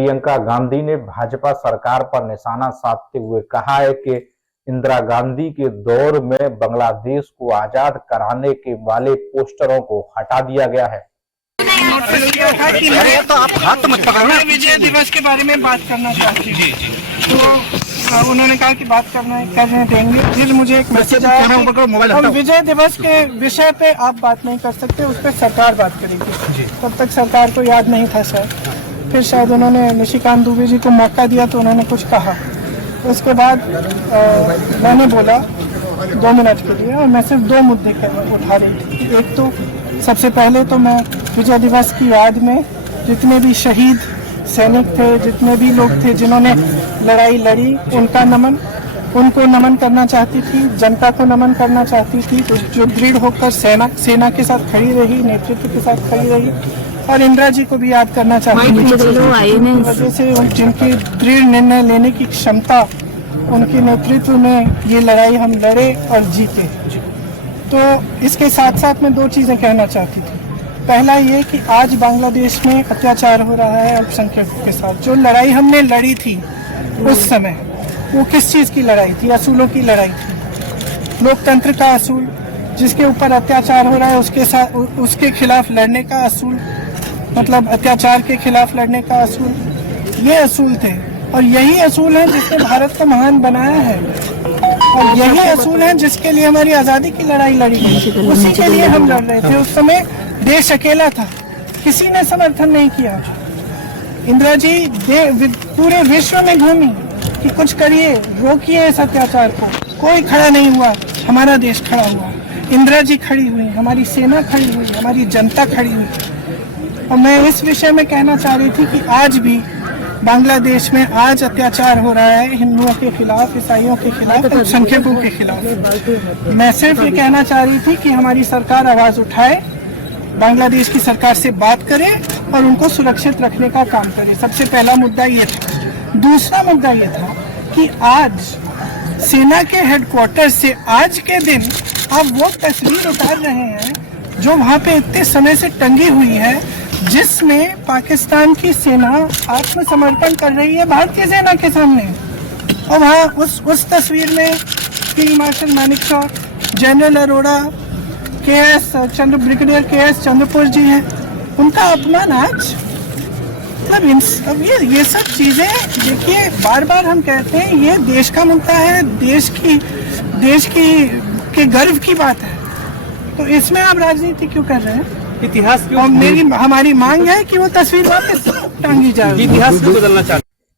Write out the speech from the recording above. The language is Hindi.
प्रियंका गांधी ने भाजपा सरकार पर निशाना साधते हुए कहा है कि इंदिरा गांधी के दौर में बांग्लादेश को आजाद कराने के वाले पोस्टरों को हटा दिया गया है। तो आप हाथ मत पकड़ना। विजय दिवस के बारे में बात करना चाहती थी, तो उन्होंने कहा कि बात करने देंगे। फिर मुझे एक मैसेज आया, हम विजय दिवस के विषय पे आप बात नहीं कर सकते, उस पर सरकार बात करेगी। तब तक सरकार को याद नहीं था सर। फिर शायद उन्होंने निशिकांत दुबे जी को मौका दिया तो उन्होंने कुछ कहा। उसके बाद मैंने बोला 2 मिनट के लिए, और मैं सिर्फ 2 मुद्दे उठा रही थी। एक तो सबसे पहले तो मैं विजय दिवस की याद में जितने भी शहीद सैनिक थे, जितने भी लोग थे जिन्होंने लड़ाई लड़ी, उनको नमन करना चाहती थी, जनता को नमन करना चाहती थी, जो दृढ़ होकर सेना के साथ खड़ी रही, नेतृत्व के साथ खड़ी रही, और इंदिरा जी को भी याद करना चाहती थी। वजह से जिनकी दृढ़ निर्णय लेने की क्षमता, उनके नेतृत्व में ये लड़ाई हम लड़े और जीते। तो इसके साथ साथ मैं 2 चीजें कहना चाहती थी। पहला ये कि आज बांग्लादेश में अत्याचार हो रहा है अल्पसंख्यकों के साथ। जो लड़ाई हमने लड़ी थी उस समय, वो किस चीज की लड़ाई थी? असूलों की लड़ाई थी। लोकतंत्र का असूल, जिसके ऊपर अत्याचार हो रहा है उसके खिलाफ लड़ने का असूल, मतलब अत्याचार के खिलाफ लड़ने का असूल, ये असूल थे। और यही असूल है जिसने भारत को महान बनाया है, और यही असूल है जिसके लिए हमारी आजादी की लड़ाई लड़ी गई। उसी के लिए हम लड़ रहे थे। उस समय देश अकेला था, किसी ने समर्थन नहीं किया। इंदिरा जी पूरे विश्व में घूमी कि कुछ करिए, रोकिए इस अत्याचार को। कोई खड़ा नहीं हुआ, हमारा देश खड़ा हुआ। इंदिरा जी खड़ी हुई, हमारी सेना खड़ी हुई, हमारी जनता खड़ी हुई। और मैं इस विषय में कहना चाह रही थी कि आज भी बांग्लादेश में आज अत्याचार हो रहा है हिंदुओं के खिलाफ, ईसाइयों के खिलाफ, अल्पसंख्यकों के खिलाफ। मैं सिर्फ ये कहना चाह रही थी कि हमारी सरकार आवाज उठाए, बांग्लादेश की सरकार से बात करे और उनको सुरक्षित रखने का काम करे। सबसे पहला मुद्दा ये था। दूसरा मुद्दा ये था कि आज सेना के हेडक्वार्टर से आज के दिन आप वो तस्वीर उतार रहे हैं जो वहाँ पे इतने समय से टंगी हुई है, जिसमें पाकिस्तान की सेना आत्मसमर्पण कर रही है भारतीय सेना के सामने। और वहाँ उस तस्वीर में field marshal Manekshaw, general Arora, brigadier के.एस. चंद्रपुर जी हैं। उनका अपमान आज, अब ये सब चीजें देखिए, बार बार हम कहते हैं ये देश का मुद्दा है, देश के गर्व की बात है। तो इसमें आप राजनीति क्यों कर रहे हैं? इतिहास और हमारी मांग है कि वो तस्वीर वापस टांगी जाए। इतिहास क्यों बदलना चाहते हैं?